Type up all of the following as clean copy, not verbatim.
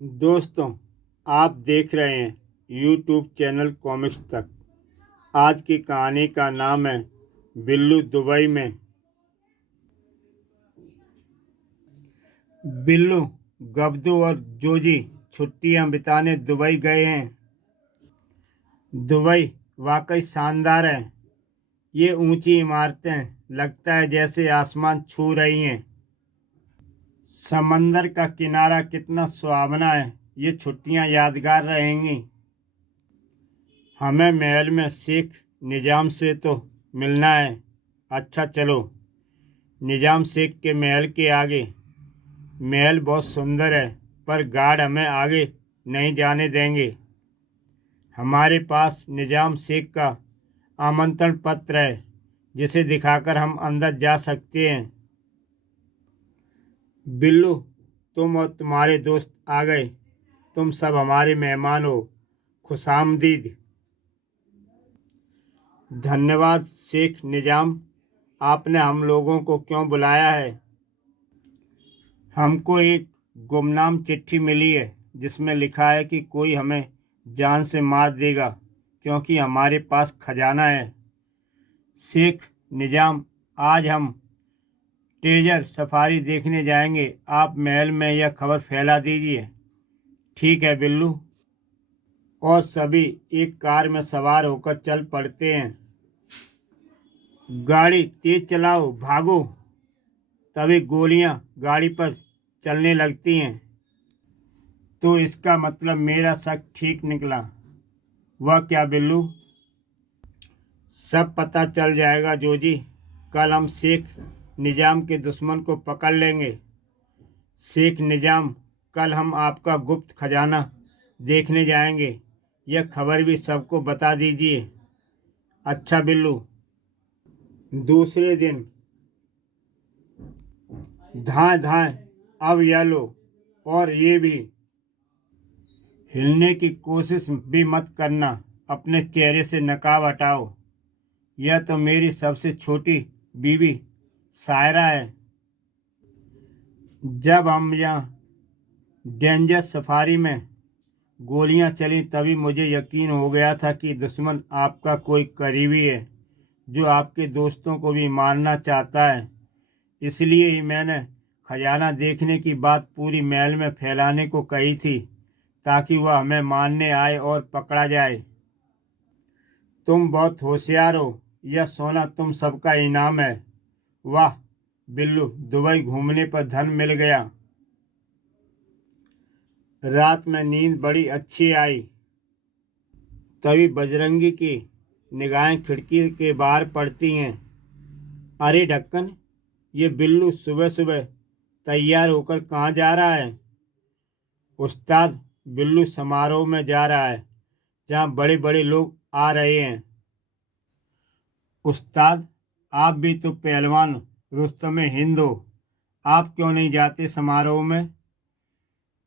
दोस्तों, आप देख रहे हैं यूट्यूब चैनल कॉमिक्स तक। आज की कहानी का नाम है बिल्लू दुबई में। बिल्लू, गब्दू और जोजी छुट्टियां बिताने दुबई गए हैं। दुबई वाकई शानदार है। ये ऊंची इमारतें लगता है जैसे आसमान छू रही हैं। समंदर का किनारा कितना सुहावना है। ये छुट्टियां यादगार रहेंगी। हमें महल में शेख निजाम से तो मिलना है। अच्छा चलो। निजाम शेख के महल के आगे। महल बहुत सुंदर है, पर गार्ड हमें आगे नहीं जाने देंगे। हमारे पास निजाम शेख का आमंत्रण पत्र है, जिसे दिखाकर हम अंदर जा सकते हैं। बिल्लू, तुम और तुम्हारे दोस्त आ गए। तुम सब हमारे मेहमान हो। खुशामदीद। धन्यवाद शेख निजाम। आपने हम लोगों को क्यों बुलाया है? हमको एक गुमनाम चिट्ठी मिली है, जिसमें लिखा है कि कोई हमें जान से मार देगा क्योंकि हमारे पास खजाना है। शेख निजाम, आज हम ट्रेजर सफारी देखने जाएंगे। आप महल में यह खबर फैला दीजिए। ठीक है बिल्लू। और सभी एक कार में सवार होकर चल पड़ते हैं। गाड़ी तेज चलाओ, भागो। तभी गोलियां गाड़ी पर चलने लगती हैं। तो इसका मतलब मेरा शक ठीक निकला। वह क्या बिल्लू? सब पता चल जाएगा जोजी। कल हम शेख निजाम के दुश्मन को पकड़ लेंगे। शेख निजाम, कल हम आपका गुप्त खजाना देखने जाएंगे। यह खबर भी सबको बता दीजिए। अच्छा बिल्लू। दूसरे दिन। धाए धाए। अब यह लो। और ये भी। हिलने की कोशिश भी मत करना। अपने चेहरे से नकाब हटाओ। यह तो मेरी सबसे छोटी बीवी सायरा है। जब हम यहाँ डेंजर सफारी में गोलियां चली, तभी मुझे यकीन हो गया था कि दुश्मन आपका कोई करीबी है, जो आपके दोस्तों को भी मारना चाहता है। इसलिए ही मैंने खजाना देखने की बात पूरी महल में फैलाने को कही थी, ताकि वह हमें मारने आए और पकड़ा जाए। तुम बहुत होशियार हो। यह सोना तुम सबका इनाम है। वाह बिल्लू, दुबई घूमने पर धन मिल गया। रात में नींद बड़ी अच्छी आई। तभी बजरंगी की निगाहें खिड़की के बाहर पड़ती हैं। अरे ढक्कन, ये बिल्लू सुबह सुबह तैयार होकर कहाँ जा रहा है? उस्ताद, बिल्लू समारोह में जा रहा है, जहाँ बड़े बड़े लोग आ रहे हैं। उस्ताद, आप भी तो पहलवान रुस्तम हिंद हो। आप क्यों नहीं जाते समारोह में?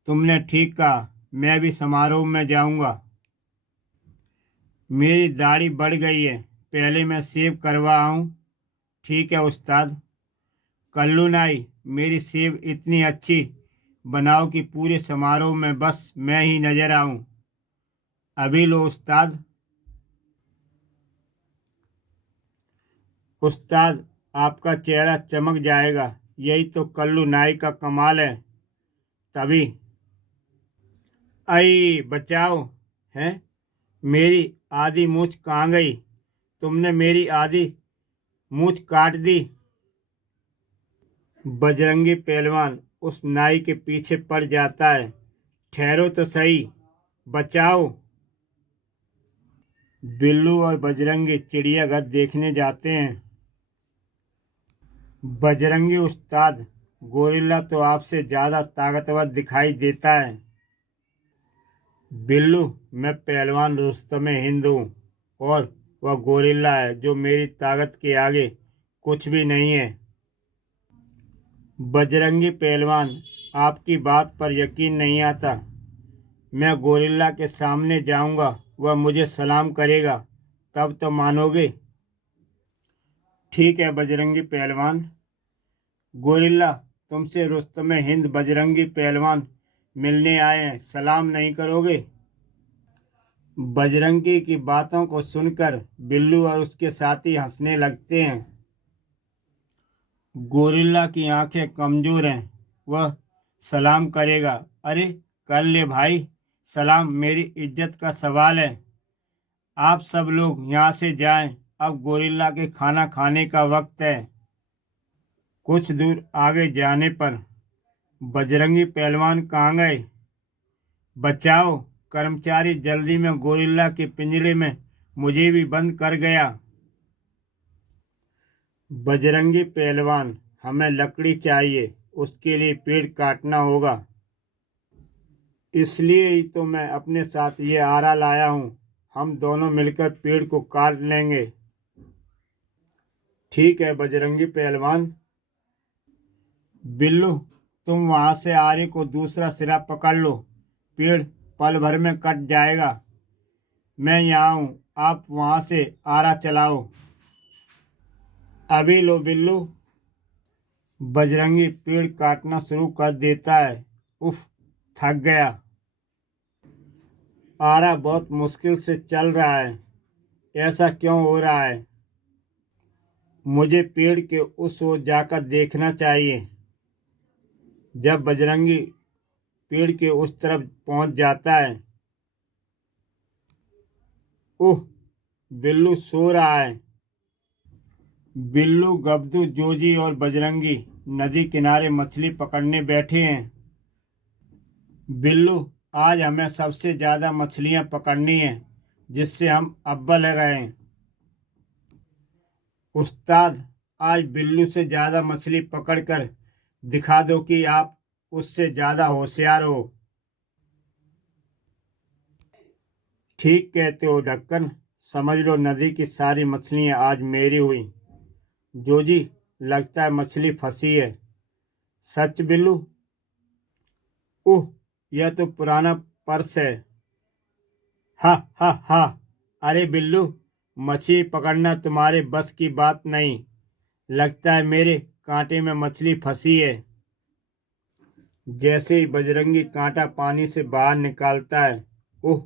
तुमने ठीक कहा, मैं भी समारोह में जाऊंगा। मेरी दाढ़ी बढ़ गई है, पहले मैं सेव करवा आऊं। ठीक है उस्ताद। कल्लू नाई, मेरी सेव इतनी अच्छी बनाओ कि पूरे समारोह में बस मैं ही नजर आऊं। अभी लो उस्ताद। उस्ताद, आपका चेहरा चमक जाएगा। यही तो कल्लू नाई का कमाल है। तभी। आई बचाओ। है। मेरी आधी मूछ कहाँ गई? तुमने मेरी आधी मूछ काट दी। बजरंगी पहलवान उस नाई के पीछे पड़ जाता है। ठहरो तो सही। बचाओ। बिल्लू और बजरंगी चिड़ियाघर देखने जाते हैं। बजरंगी उस्ताद, गोरिल्ला तो आपसे ज्यादा ताकतवर दिखाई देता है। बिल्लू, मैं पहलवान रुस्तम हिंद हूँ, और वह गोरिल्ला है जो मेरी ताकत के आगे कुछ भी नहीं है। बजरंगी पहलवान, आपकी बात पर यकीन नहीं आता। मैं गोरिल्ला के सामने जाऊंगा, वह मुझे सलाम करेगा, तब तो मानोगे। ठीक है बजरंगी पहलवान। गोरिल्ला, तुमसे रुस्तम हिंद बजरंगी पहलवान मिलने आए हैं, सलाम नहीं करोगे? बजरंगी की बातों को सुनकर बिल्लू और उसके साथी हंसने लगते हैं। गोरिल्ला की आंखें कमजोर हैं, वह सलाम करेगा। अरे कर ले भाई, सलाम मेरी इज्जत का सवाल है। आप सब लोग यहाँ से जाएं, अब गोरिल्ला के खाना खाने का वक्त है। कुछ दूर आगे जाने पर बजरंगी पहलवान कहाँ गए? बचाओ, कर्मचारी जल्दी में गोरिल्ला के पिंजरे में मुझे भी बंद कर गया। बजरंगी पहलवान, हमें लकड़ी चाहिए, उसके लिए पेड़ काटना होगा। इसलिए ही तो मैं अपने साथ ये आरा लाया हूँ, हम दोनों मिलकर पेड़ को काट लेंगे। ठीक है बजरंगी पहलवान। बिल्लू, तुम वहां से आरे को दूसरा सिरा पकड़ लो, पेड़ पल भर में कट जाएगा। मैं यहाँ हूँ, आप वहां से आरा चलाओ। अभी लो बिल्लू। बजरंगी पेड़ काटना शुरू कर देता है। उफ, थक गया। आरा बहुत मुश्किल से चल रहा है, ऐसा क्यों हो रहा है? मुझे पेड़ के उस ओर जाकर देखना चाहिए। जब बजरंगी पेड़ के उस तरफ पहुंच जाता है, ओह, बिल्लू सो रहा है। बिल्लू, गब्दू, जोजी और बजरंगी नदी किनारे मछली पकड़ने बैठे हैं। बिल्लू, आज हमें सबसे ज्यादा मछलियां पकड़नी हैं, जिससे हम अव्वल रहें। उस्ताद, आज बिल्लू से ज्यादा मछली पकड़कर दिखा दो कि आप उससे ज्यादा होशियार हो। ठीक कहते हो ढक्कन, समझ लो नदी की सारी मछलियां आज मेरी हुई। जोजी, लगता है मछली फंसी है। सच बिल्लू? ओह, यह तो पुराना पर्स है। हा हा हा। अरे बिल्लू, मछली पकड़ना तुम्हारे बस की बात नहीं। लगता है मेरे कांटे में मछली फंसी है। जैसे ही बजरंगी कांटा पानी से बाहर निकालता है, ओह,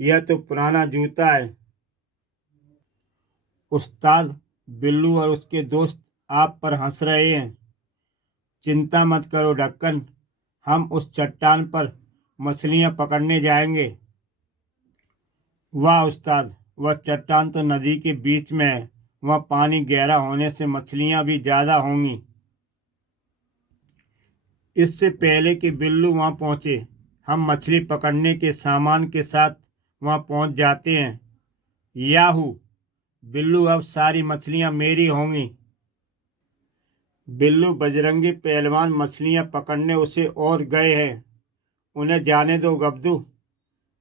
यह तो पुराना जूता है। उस्ताद, बिल्लू और उसके दोस्त आप पर हंस रहे हैं। चिंता मत करो ढक्कन, हम उस चट्टान पर मछलियां पकड़ने जाएंगे। वाह उस्ताद, वह चट्टान तो नदी के बीच में है, वह पानी गहरा होने से मछलियां भी ज्यादा होंगी। इससे पहले कि बिल्लू वहां पहुंचे, हम मछली पकड़ने के सामान के साथ वहां पहुंच जाते हैं। याहू, बिल्लू, अब सारी मछलियां मेरी होंगी। बिल्लू, बजरंगी पहलवान मछलियां पकड़ने उसे और गए हैं, उन्हें जाने दो गब्दू,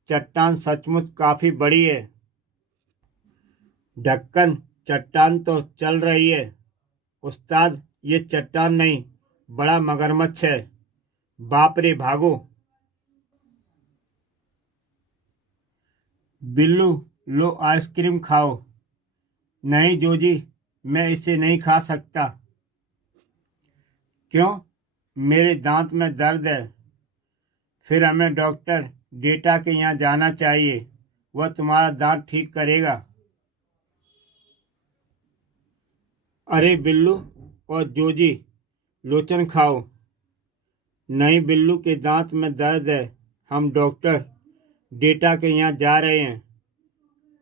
चट्टान सचमुच काफी बड़ी है। ढक्कन, चट्टान तो चल रही है। उस्ताद, ये चट्टान नहीं, बड़ा मगरमच्छ है। बाप रे, भागो। बिल्लू, लो आइसक्रीम खाओ। नहीं जोजी, मैं इसे नहीं खा सकता। क्यों? मेरे दांत में दर्द है। फिर हमें डॉक्टर डेटा के यहाँ जाना चाहिए, वह तुम्हारा दांत ठीक करेगा। अरे बिल्लू और जोजी, लोचन खाओ। नहीं, बिल्लू के दांत में दर्द है, हम डॉक्टर डेटा के यहाँ जा रहे हैं।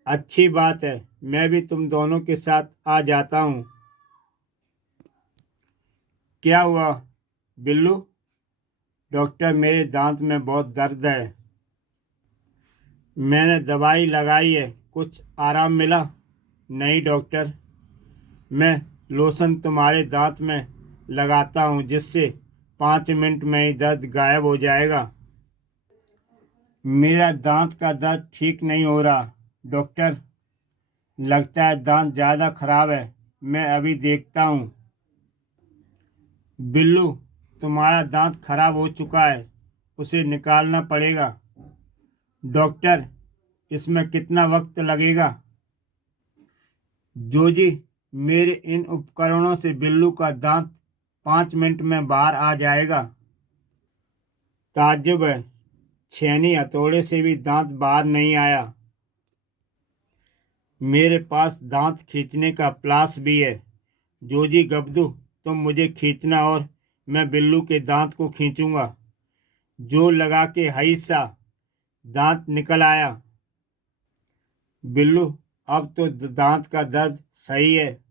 अच्छी बात है, मैं भी तुम दोनों के साथ आ जाता हूँ। क्या हुआ बिल्लू? डॉक्टर, मेरे दांत में बहुत दर्द है। मैंने दवाई लगाई है, कुछ आराम मिला? नहीं डॉक्टर, मैं लोशन तुम्हारे दांत में लगाता हूँ, जिससे 5 मिनट में ही दर्द गायब हो जाएगा। मेरा दांत का दर्द ठीक नहीं हो रहा डॉक्टर, लगता है दांत ज़्यादा खराब है, मैं अभी देखता हूँ। बिल्लू, तुम्हारा दांत खराब हो चुका है, उसे निकालना पड़ेगा। डॉक्टर, इसमें कितना वक्त लगेगा? जोजी, मेरे इन उपकरणों से बिल्लू का दांत 5 मिनट में बाहर आ जाएगा। ताज्जुब है, छेनी हथौड़े से भी दांत बाहर नहीं आया। मेरे पास दांत खींचने का प्लास भी है। जोजी गब्दू, तुम मुझे खींचना और मैं बिल्लू के दांत को खींचूंगा। जोर लगा के हई सा दांत निकल आया। बिल्लू, अब तो दांत का दर्द सही है।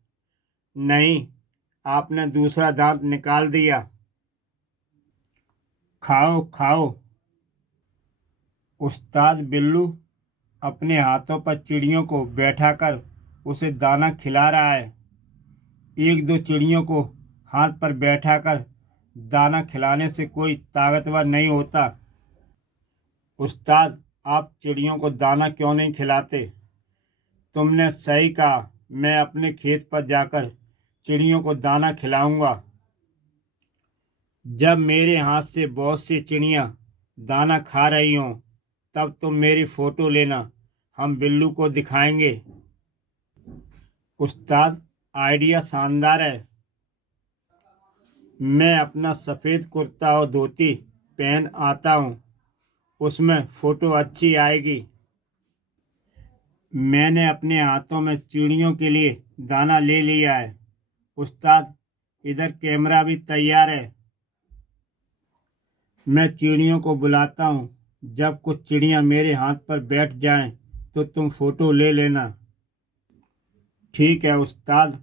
नहीं, आपने दूसरा दांत निकाल दिया। खाओ खाओ। उस्ताद बिल्लू अपने हाथों पर चिड़ियों को बैठाकर उसे दाना खिला रहा है। एक दो चिड़ियों को हाथ पर बैठाकर दाना खिलाने से कोई ताकतवर नहीं होता। उस्ताद, आप चिड़ियों को दाना क्यों नहीं खिलाते? तुमने सही कहा, मैं अपने खेत पर जाकर चिड़ियों को दाना खिलाऊंगा। जब मेरे हाथ से बहुत सी चिड़ियाँ दाना खा रही हों, तब तुम मेरी फोटो लेना, हम बिल्लू को दिखाएंगे। उस्ताद, आइडिया शानदार है। मैं अपना सफ़ेद कुर्ता और धोती पहन आता हूँ, उसमें फ़ोटो अच्छी आएगी। मैंने अपने हाथों में चिड़ियों के लिए दाना ले लिया है। उस्ताद, इधर कैमरा भी तैयार है। मैं चिड़ियों को बुलाता हूँ। जब कुछ चिड़ियाँ मेरे हाथ पर बैठ जाएं, तो तुम फ़ोटो ले लेना। ठीक है उस्ताद,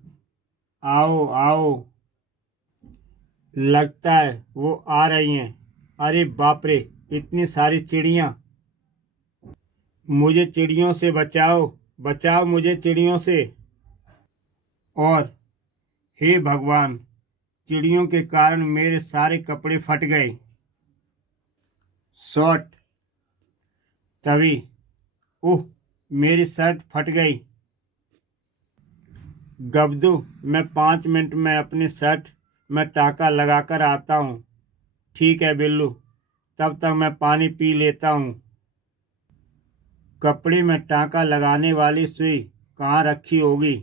आओ आओ। लगता है वो आ रही हैं। अरे बाप रे, इतनी सारी चिड़ियाँ! मुझे चिड़ियों से बचाओ, बचाओ मुझे चिड़ियों से। और हे भगवान, चिड़ियों के कारण मेरे सारे कपड़े फट गए। शॉट। तभी, उह, मेरी शर्ट फट गई। गब्दू, मैं 5 मिनट में अपनी शर्ट में टाका लगाकर आता हूँ। ठीक है बिल्लू, तब तक मैं पानी पी लेता हूँ। कपड़े में टाका लगाने वाली सुई कहाँ रखी होगी?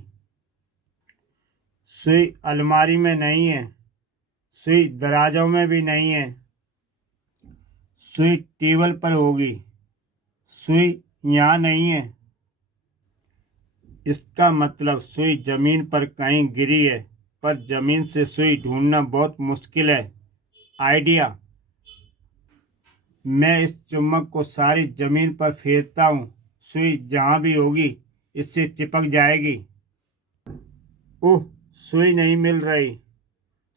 सुई अलमारी में नहीं है, सुई दराजों में भी नहीं है। सुई टेबल पर होगी, सुई यहाँ नहीं है। इसका मतलब सुई जमीन पर कहीं गिरी है, पर जमीन से सुई ढूंढना बहुत मुश्किल है। आइडिया। मैं इस चुम्बक को सारी जमीन पर फेरता हूँ, सुई जहाँ भी होगी इससे चिपक जाएगी। ओह, सुई नहीं मिल रही।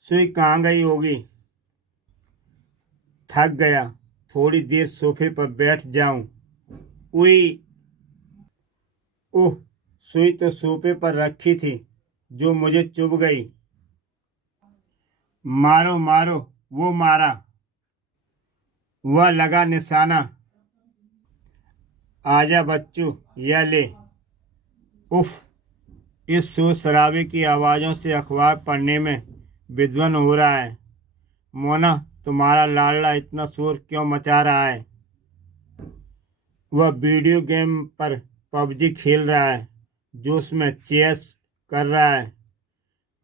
सुई कहाँ गई होगी? थक गया, थोड़ी देर सोफे पर बैठ जाऊं। उई। ओह, सुई तो सोफे पर रखी थी, जो मुझे चुभ गई। मारो मारो। वो मारा। वह लगा निशाना। आजा बच्चू, यह ले। उफ, इस शोर शराबे की आवाज़ों से अखबार पढ़ने में विध्वंस हो रहा है। मोना, तुम्हारा लाडला इतना शोर क्यों मचा रहा है? वह वीडियो गेम पर पबजी खेल रहा है, जोश में चेस कर रहा है।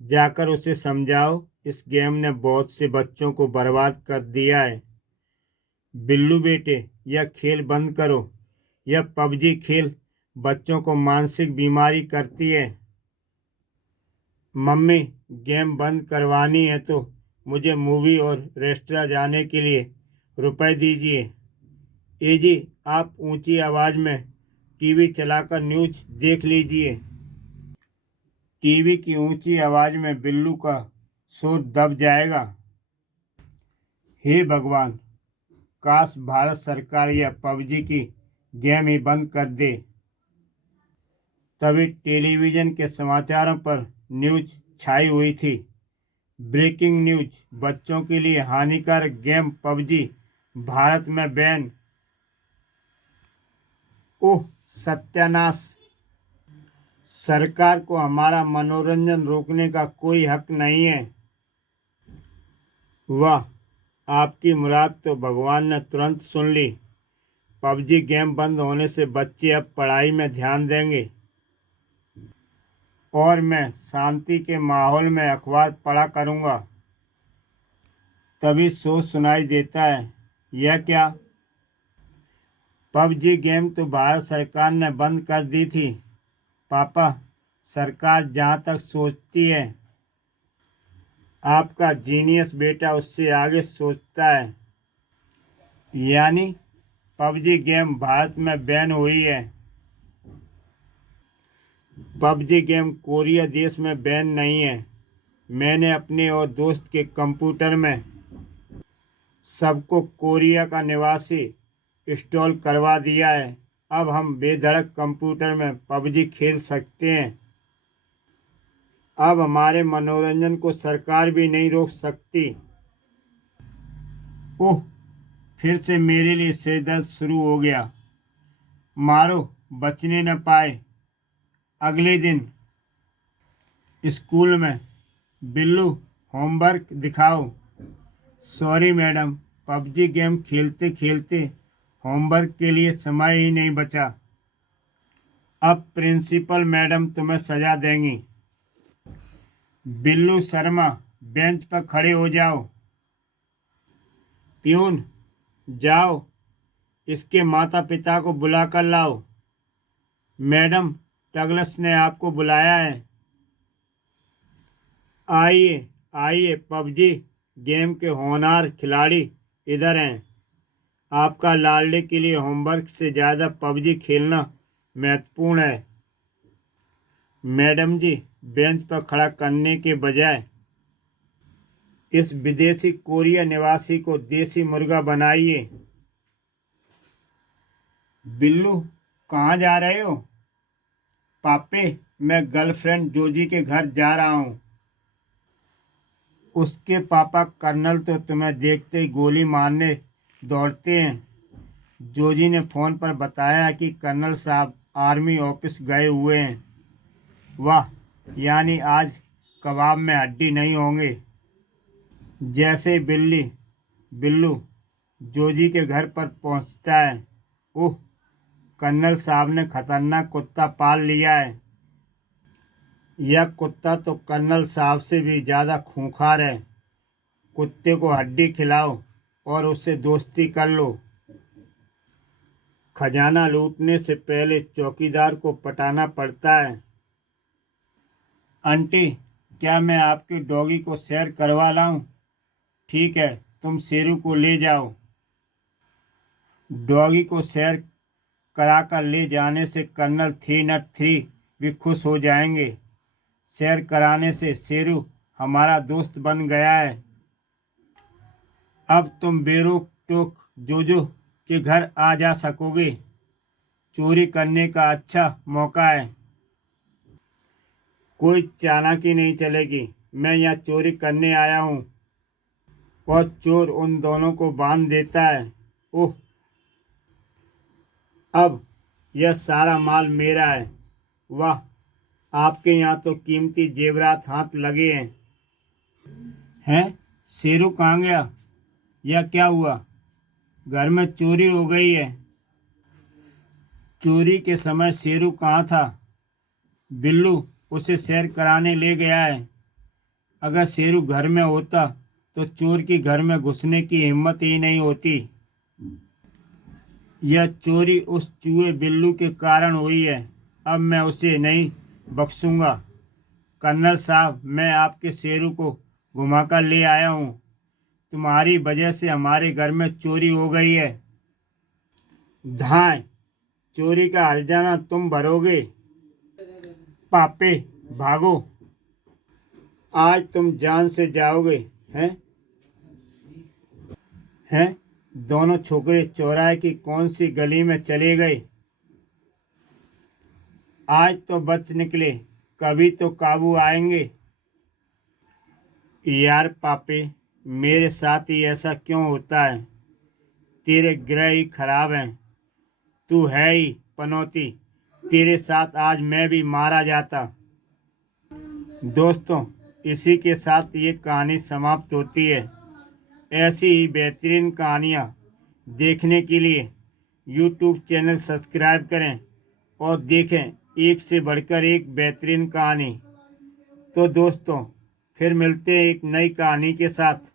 जाकर उसे समझाओ, इस गेम ने बहुत से बच्चों को बर्बाद कर दिया है। बिल्लू बेटे, यह खेल बंद करो। यह पबजी खेल बच्चों को मानसिक बीमारी करती है। मम्मी, गेम बंद करवानी है तो मुझे मूवी और रेस्टोरेंट जाने के लिए रुपए दीजिए। एजी, आप ऊंची आवाज़ में टीवी चलाकर न्यूज़ देख लीजिए। टीवी की ऊंची आवाज़ में बिल्लू का शोर दब जाएगा। हे भगवान, काश भारत सरकार यह पबजी की गेम ही बंद कर दे। तभी टेलीविज़न के समाचारों पर न्यूज़ छाई हुई थी। ब्रेकिंग न्यूज़, बच्चों के लिए हानिकारक गेम पबजी भारत में बैन। ओह सत्यानाश! सरकार को हमारा मनोरंजन रोकने का कोई हक नहीं है। वाह, आपकी मुराद तो भगवान ने तुरंत सुन ली। पबजी गेम बंद होने से बच्चे अब पढ़ाई में ध्यान देंगे और मैं शांति के माहौल में अखबार पढ़ा करूँगा। तभी शोर सुनाई देता है। यह क्या? पबजी गेम तो भारत सरकार ने बंद कर दी थी पापा। सरकार जहाँ तक सोचती है, आपका जीनियस बेटा उससे आगे सोचता है। यानी पबजी गेम भारत में बैन हुई है? पबजी गेम कोरिया देश में बैन नहीं है। मैंने अपने और दोस्त के कंप्यूटर में सबको कोरिया का निवासी इंस्टॉल करवा दिया है। अब हम बेधड़क कंप्यूटर में पबजी खेल सकते हैं। अब हमारे मनोरंजन को सरकार भी नहीं रोक सकती। ओह, फिर से मेरे लिए सिर दर्द शुरू हो गया। मारो, बचने न पाए। अगले दिन स्कूल में, बिल्लू होमवर्क दिखाओ। सॉरी मैडम, पबजी गेम खेलते खेलते होमवर्क के लिए समय ही नहीं बचा। अब प्रिंसिपल मैडम तुम्हें सजा देंगी। बिल्लू शर्मा, बेंच पर खड़े हो जाओ। प्यून, जाओ इसके माता पिता को बुला कर लाओ। मैडम, डगलस ने आपको बुलाया है। आइए आइए, पबजी गेम के होनहार खिलाड़ी इधर हैं। आपका लाडले के लिए होमवर्क से ज़्यादा पबजी खेलना महत्वपूर्ण है। मैडम जी, बेंच पर खड़ा करने के बजाय इस विदेशी कोरिया निवासी को देसी मुर्गा बनाइए। बिल्लू, कहाँ जा रहे हो? पापे, मैं गर्लफ्रेंड जोजी के घर जा रहा हूँ। उसके पापा कर्नल तो तुम्हें देखते ही गोली मारने दौड़ते हैं। जोजी ने फ़ोन पर बताया कि कर्नल साहब आर्मी ऑफिस गए हुए हैं। वाह, यानी आज कबाब में हड्डी नहीं होंगे। जैसे बिल्लू जोजी के घर पर पहुंचता है, ओह, कर्नल साहब ने खतरनाक कुत्ता पाल लिया है। यह कुत्ता तो कर्नल साहब से भी ज़्यादा खूंखार है। कुत्ते को हड्डी खिलाओ और उससे दोस्ती कर लो। खजाना लूटने से पहले चौकीदार को पटाना पड़ता है। आंटी, क्या मैं आपके डॉगी को सैर करवा लाऊं? ठीक है, तुम शेरू को ले जाओ। डॉगी को सैर कराकर ले जाने से कर्नल 303 भी खुश हो जाएंगे। सैर कराने से शेरू हमारा दोस्त बन गया है। अब तुम बेरोक टोक जोजो के घर आ जा सकोगे। चोरी करने का अच्छा मौका है। कोई चालाकी नहीं चलेगी। मैं यहाँ चोरी करने आया हूँ। और चोर उन दोनों को बांध देता है। ओह, अब यह सारा माल मेरा है। वाह, आपके यहाँ तो कीमती जेवरात हाथ लगे हैं। हैं? शेरू कहाँ गया? यह क्या हुआ? घर में चोरी हो गई है। चोरी के समय शेरू कहाँ था? बिल्लू उसे सैर कराने ले गया है। अगर शेरू घर में होता तो चोर की घर में घुसने की हिम्मत ही नहीं होती। यह चोरी उस चूहे बिल्लू के कारण हुई है। अब मैं उसे नहीं बख्शूंगा। कर्नल साहब, मैं आपके शेरू को घुमाकर ले आया हूँ। तुम्हारी वजह से हमारे घर में चोरी हो गई है। धाय, चोरी का हर्जाना तुम भरोगे। पापे, भागो, आज तुम जान से जाओगे। हैं? हैं? दोनों छोकरे चौराहे की कौन सी गली में चले गए? आज तो बच निकले, कभी तो काबू आएंगे। यार पापे, मेरे साथ ही ऐसा क्यों होता है? तेरे ग्रह ही खराब हैं। तू है ही पनौती। तेरे साथ आज मैं भी मारा जाता। दोस्तों, इसी के साथ ये कहानी समाप्त होती है। ऐसी ही बेहतरीन कहानियाँ देखने के लिए यूट्यूब चैनल सब्सक्राइब करें और देखें एक से बढ़कर एक बेहतरीन कहानी। तो दोस्तों, फिर मिलते हैं एक नई कहानी के साथ।